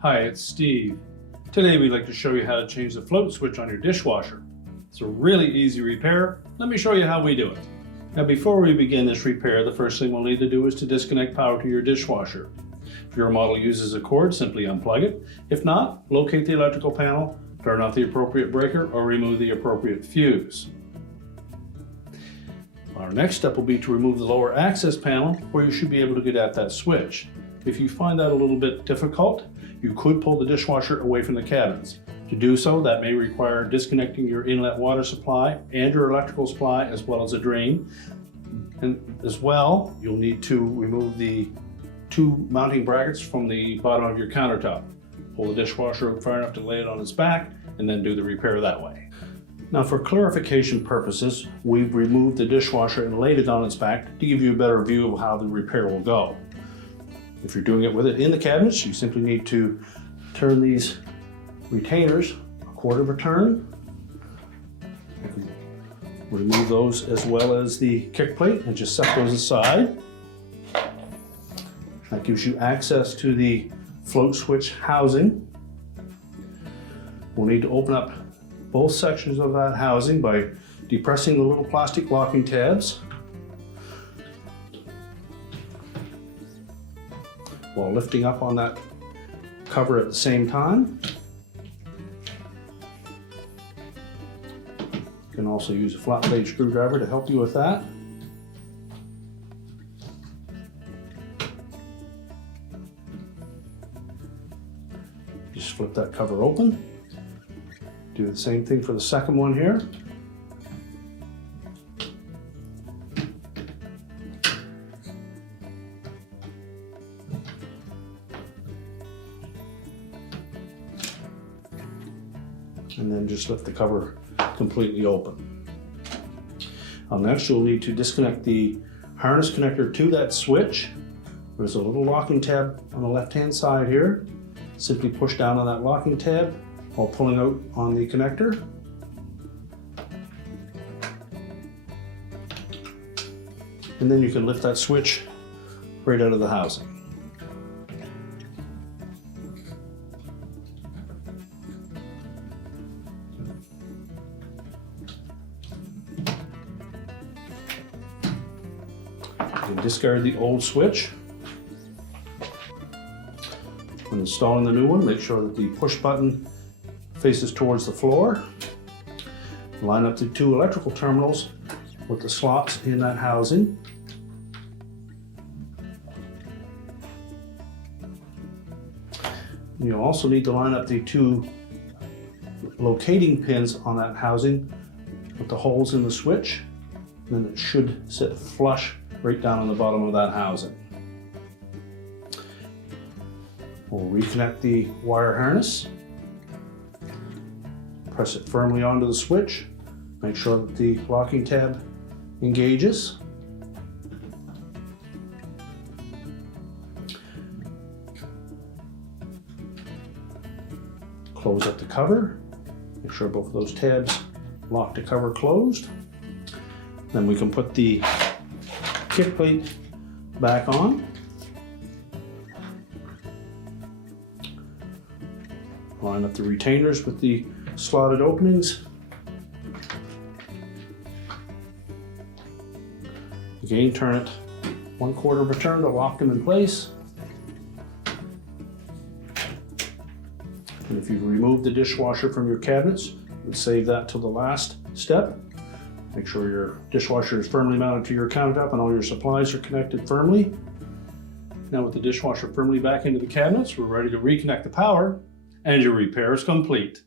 Hi, it's Steve. Today we'd like to show you how to change the float switch on your dishwasher. It's a really easy repair. Let me show you how we do it. Now before we begin this repair, the first thing we'll need to do is to disconnect power to your dishwasher. If your model uses a cord, simply unplug it. If not, locate the electrical panel, turn off the appropriate breaker, or remove the appropriate fuse. Our next step will be to remove the lower access panel, where you should be able to get at that switch. If you find that a little bit difficult, you could pull the dishwasher away from the cabinets. To do so, that may require disconnecting your inlet water supply and your electrical supply, as well as a drain. And as well, you'll need to remove the two mounting brackets from the bottom of your countertop. Pull the dishwasher up far enough to lay it on its back, and then do the repair that way. Now for clarification purposes, we've removed the dishwasher and laid it on its back to give you a better view of how the repair will go. If you're doing it with it in the cabinets, you simply need to turn these retainers a quarter of a turn. Remove those as well as the kick plate and just set those aside. That gives you access to the float switch housing. We'll need to open up both sections of that housing by depressing the little plastic locking tabs while lifting up on that cover at the same time. You can also use a flat blade screwdriver to help you with that. Just flip that cover open. Do the same thing for the second one here. And then just lift the cover completely open. Next, you'll need to disconnect the harness connector to that switch. There's a little locking tab on the left-hand side here. Simply push down on that locking tab while pulling out on the connector. And then you can lift that switch right out of the housing. You can discard the old switch. When installing the new one, make sure that the push button faces towards the floor. Line up the two electrical terminals with the slots in that housing. You'll also need to line up the two locating pins on that housing with the holes in the switch. And then it should sit flush right down on the bottom of that housing. We'll reconnect the wire harness. Press it firmly onto the switch. Make sure that the locking tab engages. Close up the cover. Make sure both of those tabs lock the cover closed. Then we can put the kick plate back on. Line up the retainers with the slotted openings. Again, turn it 1/4 of a turn to lock them in place. And if you've removed the dishwasher from your cabinets, you save that till the last step. Make sure your dishwasher is firmly mounted to your countertop and all your supplies are connected firmly. Now with the dishwasher firmly back into the cabinets, we're ready to reconnect the power, and your repair is complete.